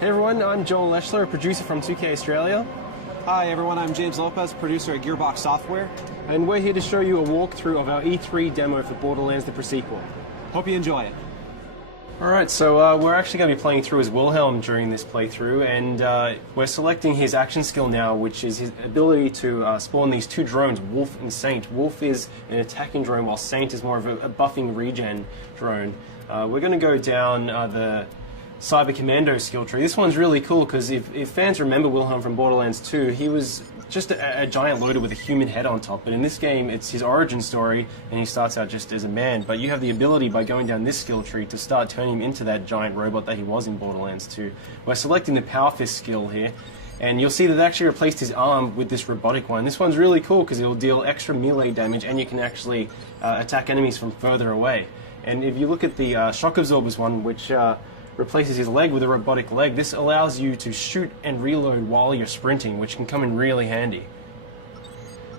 Hey everyone, I'm Joel Leschler, a producer from 2K Australia. Hi everyone, I'm James Lopez, producer at Gearbox Software. And we're here to show you a walkthrough of our E3 demo for Borderlands the Presequel. Hope you enjoy it. Alright, so we're actually going to be playing through as Wilhelm during this playthrough, and we're selecting his action skill now, which is his ability to spawn these two drones, Wolf and Saint. Wolf is an attacking drone, while Saint is more of a buffing regen drone. We're going to go down the Cyber Commando skill tree. This one's really cool because if fans remember Wilhelm from Borderlands 2, he was just a giant loader with a human head on top. But in this game, it's his origin story, and he starts out just as a man. But you have the ability by going down this skill tree to start turning him into that giant robot that he was in Borderlands 2. We're selecting the Power Fist skill here, and you'll see that they actually replaced his arm with this robotic one. This one's really cool because it'll deal extra melee damage, and you can actually attack enemies from further away. And if you look at the Shock Absorbers one, which replaces his leg with a robotic leg, this allows you to shoot and reload while you're sprinting, which can come in really handy.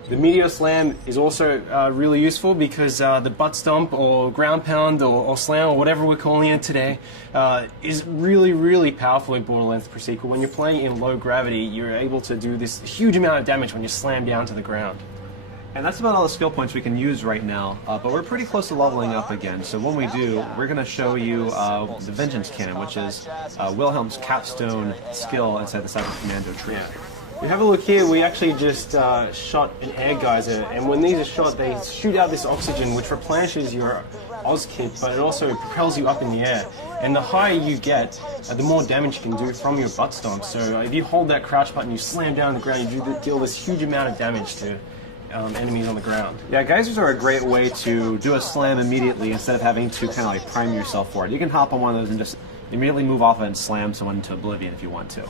The Meteor Slam is also really useful because the butt stomp or ground pound or slam or whatever we're calling it today is really, really powerful in Borderlands the Presequel. When you're playing in low gravity, you're able to do this huge amount of damage when you slam down to the ground. And that's about all the skill points we can use right now, but we're pretty close to leveling up again. So when we do, we're going to show you the Vengeance Cannon, which is Wilhelm's capstone skill inside the Cyber Commando tree. Yeah. We have a look here, we actually just shot an air geyser, and when these are shot, they shoot out this oxygen which replenishes your Oz kit, but it also propels you up in the air. And the higher you get, the more damage you can do from your butt stomp. So if you hold that crouch button, you slam down the ground, you deal this huge amount of damage to enemies on the ground. Yeah, geysers are a great way to do a slam immediately instead of having to kind of like prime yourself for it. You can hop on one of those and just immediately move off it and slam someone into oblivion if you want to.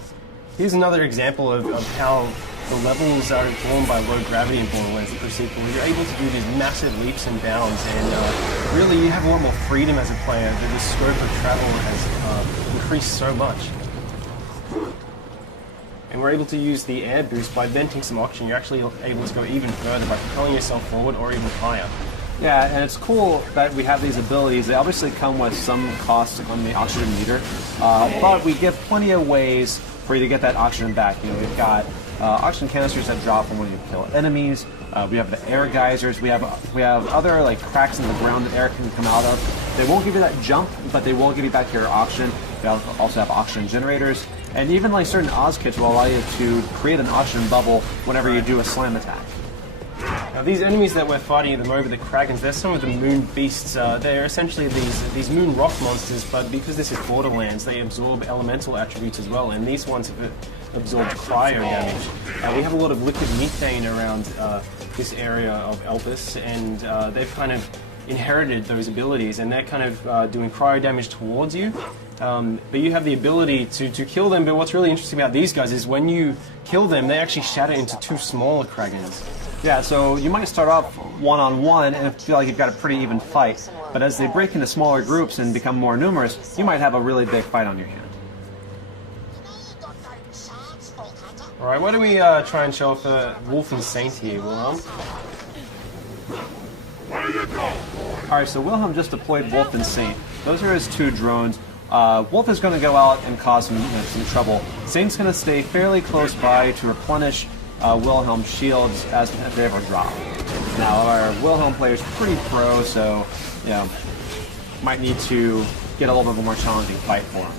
Here's another example of how the levels are informed by low gravity in Borderlands the Presequel. You're able to do these massive leaps and bounds, and really you have a lot more freedom as a player. The scope of travel has increased so much. And we're able to use the air boost by venting some oxygen. You're actually able to go even further by propelling yourself forward or even higher. Yeah, and it's cool that we have these abilities. They obviously come with some cost on the oxygen meter, but we give plenty of ways for you to get that oxygen back. You know, we've got oxygen canisters that drop from when you kill enemies. We have the air geysers. We have other like cracks in the ground that air can come out of. They won't give you that jump, but they will give you back your oxygen. We also have oxygen generators. And even like certain Oz kits will allow you to create an oxygen bubble whenever you do a slam attack. Now these enemies that we're fighting at the moment, the Kragans, they're some of the moon beasts. They're essentially these moon rock monsters, but because this is Borderlands, they absorb elemental attributes as well, and these ones have absorbed cryo damage. We have a lot of liquid methane around this area of Elpis, and they've kind of inherited those abilities, and they're kind of doing cryo damage towards you. But you have the ability to kill them, but what's really interesting about these guys is when you kill them, they actually shatter into two smaller Kragans. Yeah, so you might start off one-on-one and feel like you've got a pretty even fight, but as they break into smaller groups and become more numerous, you might have a really big fight on your hand. Alright, why don't we try and show off Wolf and Saint here, Wilhelm? Alright, so Wilhelm just deployed Wolf and Saint. Those are his two drones. Wolf is going to go out and cause some trouble. Saint's going to stay fairly close by to replenish Wilhelm's shields as they ever drop. Now, our Wilhelm player is pretty pro, so you know, might need to get a little bit more challenging fight for him.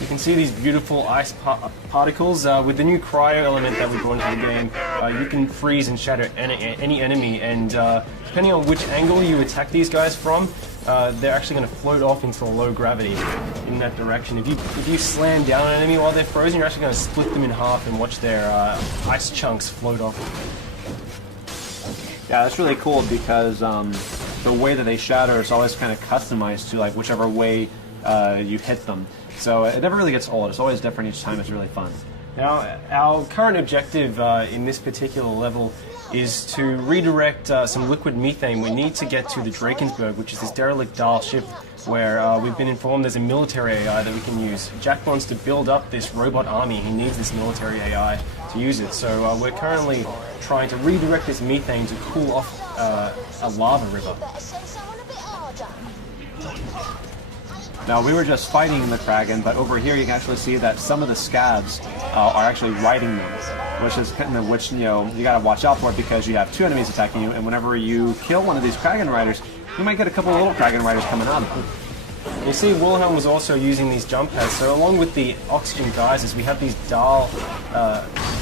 You can see these beautiful ice particles. With the new cryo element that we brought into the game, you can freeze and shatter any enemy, and depending on which angle you attack these guys from, they're actually going to float off into low gravity in that direction. If you slam down an enemy while they're frozen, you're actually going to split them in half and watch their ice chunks float off. Yeah, that's really cool because the way that they shatter is always kind of customized to like whichever way you hit them. So it never really gets old. It's always different each time. It's really fun. Now, our current objective in this particular level is to redirect some liquid methane. We need to get to the Drakensberg, which is this derelict Dahl ship where we've been informed there's a military AI that we can use. Jack wants to build up this robot army. He needs this military AI to use it. So we're currently trying to redirect this methane to cool off a lava river. Now, we were just fighting the Kraken, but over here you can actually see that some of the scabs are actually riding them, which you know, you gotta watch out for it because you have two enemies attacking you, and whenever you kill one of these Kraken riders, you might get a couple of little Kraken riders coming out of them. You see, Wilhelm was also using these jump pads. So along with the oxygen geysers, we have these dial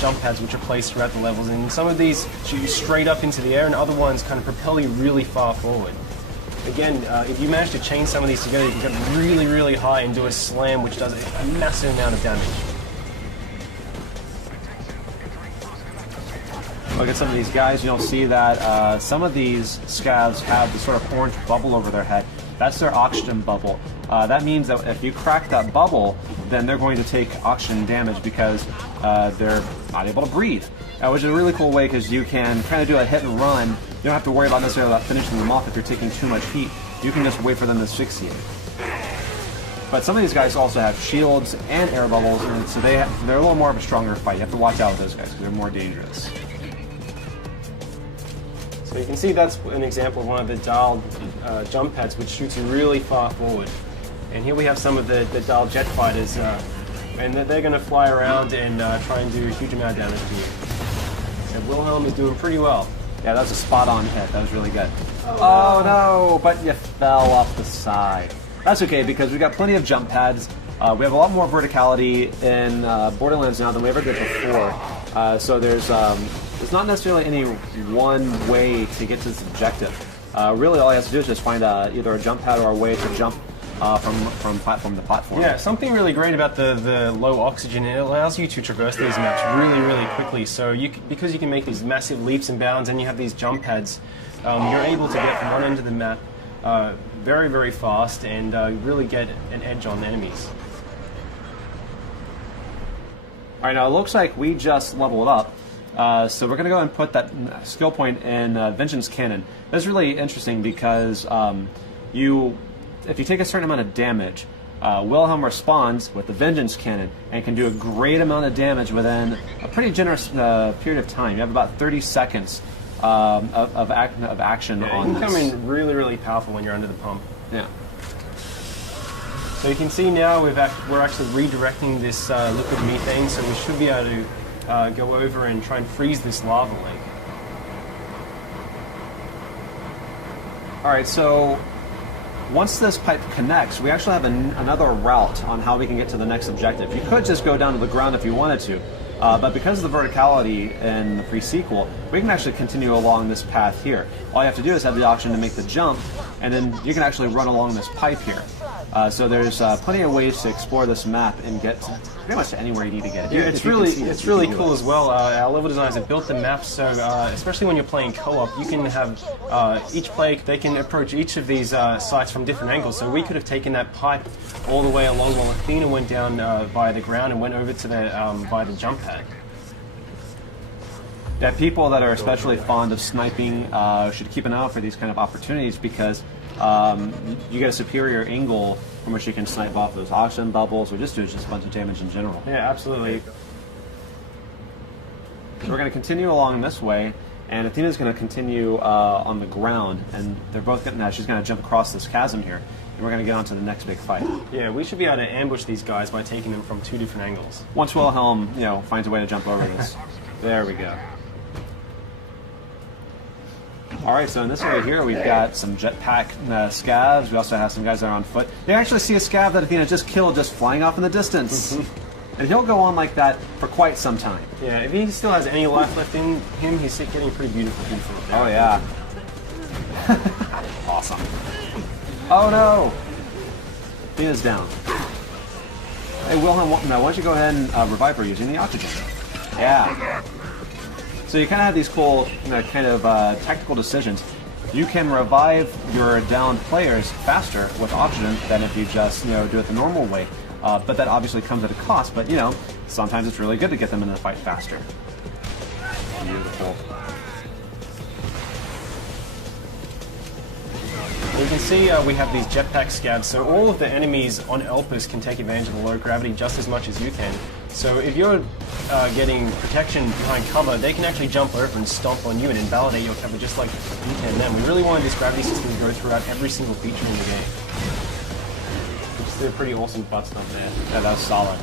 jump pads which are placed throughout the levels, and some of these shoot you straight up into the air, and other ones kind of propel you really far forward. Again, if you manage to chain some of these together, you can get really, really high and do a slam, which does a massive amount of damage. Look at some of these guys. You'll see that some of these scabs have this sort of orange bubble over their head. That's their oxygen bubble. That means that if you crack that bubble, then they're going to take oxygen damage because they're not able to breathe. Which is a really cool way because you can kind of do a hit and run. You don't have to worry about necessarily about finishing them off if you're taking too much heat. You can just wait for them to asphyxiate. But some of these guys also have shields and air bubbles, and so they're a little more of a stronger fight. You have to watch out with those guys because they're more dangerous. So you can see that's an example of one of the dial jump pads which shoots you really far forward. And here we have some of the dial jet fighters, and they're going to fly around and try and do a huge amount of damage to you. So Wilhelm is doing pretty well. Yeah, that was a spot-on hit. That was really good. Oh no, but you fell off the side. That's okay because we've got plenty of jump pads. We have a lot more verticality in Borderlands now than we ever did before. So there's not necessarily any one way to get to this objective. Really, all you have to do is just find either a jump pad or a way to jump from platform to platform. Yeah, something really great about the low oxygen, it allows you to traverse these maps really, really quickly. So because you can make these massive leaps and bounds and you have these jump pads, you're able to get from one end of the map very, very fast and really get an edge on the enemies. All right, now it looks like we just leveled up. So we're going to go and put that skill point in Vengeance Cannon. That's really interesting because if you take a certain amount of damage, Wilhelm responds with the Vengeance Cannon and can do a great amount of damage within a pretty generous period of time. You have about 30 seconds of action on this. It can come in really, really powerful when you're under the pump. Yeah. So you can see now we're actually redirecting this liquid methane, so we should be able to go over and try and freeze this lava lake. All right, so once this pipe connects, we actually have another route on how we can get to the next objective. You could just go down to the ground if you wanted to, but because of the verticality in the Presequal, we can actually continue along this path here. All you have to do is have the option to make the jump, and then you can actually run along this pipe here. So there's plenty of ways to explore this map and get pretty much to anywhere you need to get. Yeah, it's really cool as well. Our level designers have built the map so, especially when you're playing co-op, you can have each player, they can approach each of these sites from different angles. So we could have taken that pipe all the way along while Athena went down via the ground and went over to the via the jump pad. Yeah, people that are especially fond of sniping should keep an eye out for these kind of opportunities because you get a superior angle from which you can snipe off those oxygen bubbles or just do just a bunch of damage in general. Yeah, absolutely. So we're going to continue along this way, and Athena's going to continue on the ground, and they're both getting she's going to jump across this chasm here, and we're going to get on to the next big fight. Yeah, we should be able to ambush these guys by taking them from two different angles. Once Wilhelm, finds a way to jump over this. There we go. All right, so in this area here, we've got some jetpack scavs. We also have some guys that are on foot. You actually see a scav that Athena just killed just flying off in the distance. And he'll go on like that for quite some time. Yeah, if he still has any life left in him, he's getting pretty beautiful from there. Oh, yeah. Awesome. Oh, no. Athena's down. Hey, Wilhelm, why don't you go ahead and revive her using the oxygen? Yeah. So you kind of have these cool tactical decisions. You can revive your downed players faster with oxygen than if you just do it the normal way. But that obviously comes at a cost. But sometimes it's really good to get them in the fight faster. Beautiful. You can see we have these jetpack scabs, so all of the enemies on Elpis can take advantage of the low gravity just as much as you can. So if you're getting protection behind cover, they can actually jump over and stomp on you and invalidate your cover just like you can them. We really wanted this gravity system to go throughout every single feature in the game. Did a pretty awesome butt stomp there. Yeah, that was solid.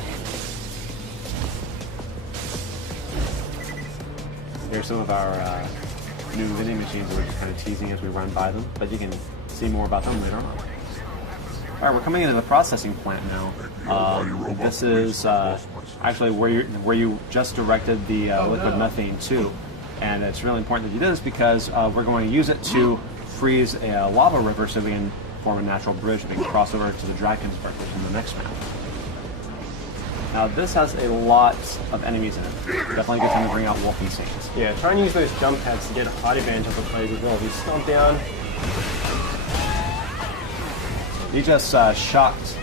Here's some of our new vending machines that we're just kind of teasing as we run by them, but you can see more about them later on. All right, we're coming into the processing plant now. This is actually where you just directed the liquid methane to, and it's really important that you do this because we're going to use it to freeze a lava river so we can form a natural bridge we can cross over to the Drakensberg, which is in the next round. Now this has a lot of enemies in it. Definitely a good time to bring out Wolfing Saints. Yeah, try and use those jump pads to get a height advantage of the plays as well. If you stomp down. He just shocked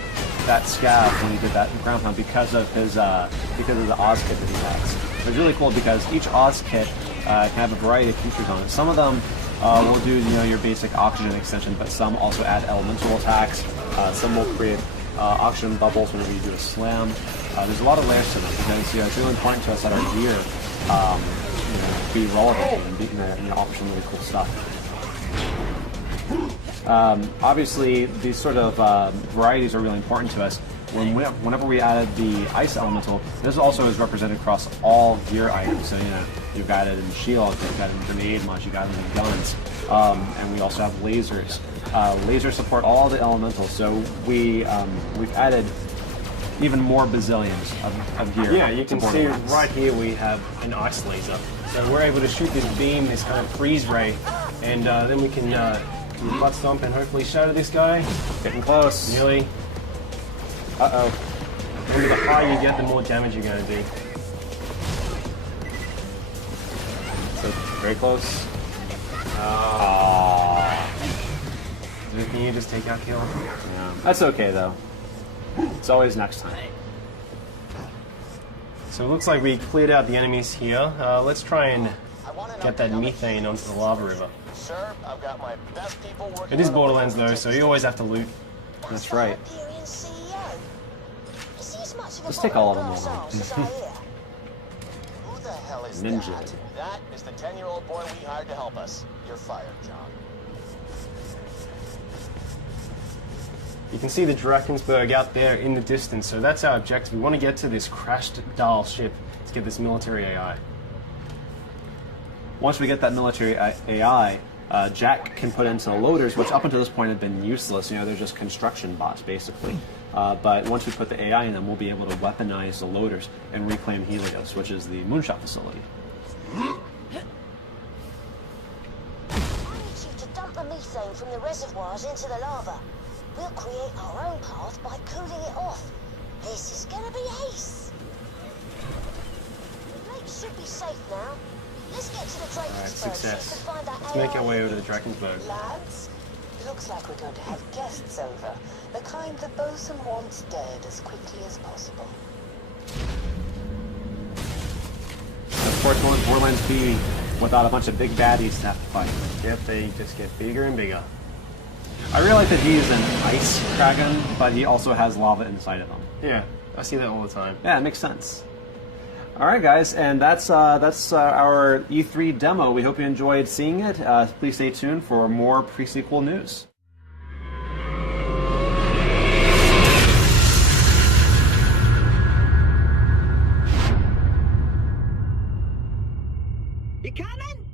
that scav when he did that ground pound because of the Oz kit that he has. It's really cool because each Oz kit can have a variety of features on it. Some of them will do your basic oxygen extension, but some also add elemental attacks. Some will create oxygen bubbles whenever you do a slam. There's a lot of layers to them because it's really important to us that our gear be relevant and offer some really cool stuff. Obviously, these sort of varieties are really important to us. Whenever we added the ice elemental, this also is represented across all gear items. So you've got it in shields, you've got it in grenade mods, you've got it in guns, and we also have lasers. Lasers support all the elementals, so we've added even more bazillions of gear. Yeah, you can see right here we have an ice laser. So we're able to shoot this beam, this kind of freeze ray, and then we can butt stomp and hopefully shatter this guy. Getting close. Nearly. Uh-oh. Remember, the higher you get, the more damage you're going to do. So, very close. Can you just take out kill? Yeah. That's okay, though. It's always next time. So it looks like we cleared out the enemies here. Let's try and get that methane onto the lava river. Sir, I've got my best people working. It is Borderlands though, so you always have to loot. That's right. Let's take all of them over. Who the hell is Ninja. that? That is the 10-year-old boy we hired to help us. You're fired, John. You can see the Drakensberg out there in the distance, so that's our objective. We want to get to this crashed Dahl ship to get this military AI. Once we get that military AI, Jack can put into the loaders, which up until this point have been useless. They're just construction bots, basically. But once we put the AI in them, we'll be able to weaponize the loaders and reclaim Helios, which is the moonshot facility. I need you to dump the methane from the reservoirs into the lava. We'll create our own path by cooling it off. This is gonna be ace. The lake should be safe now. Let's get to the Drakensberg so you success. can find that Let's make our way over to the Drakensberg. Lads, looks like we're going to have guests over. The kind the bosun wants dead as quickly as possible. Of course, won't Borderlands be without a bunch of big baddies to have to fight? Yep, they just get bigger and bigger. I really like that he's an ice dragon, but he also has lava inside of him. Yeah, I see that all the time. Yeah, it makes sense. All right, guys, and that's our E3 demo. We hope you enjoyed seeing it. Please stay tuned for more pre-sequel news. You coming?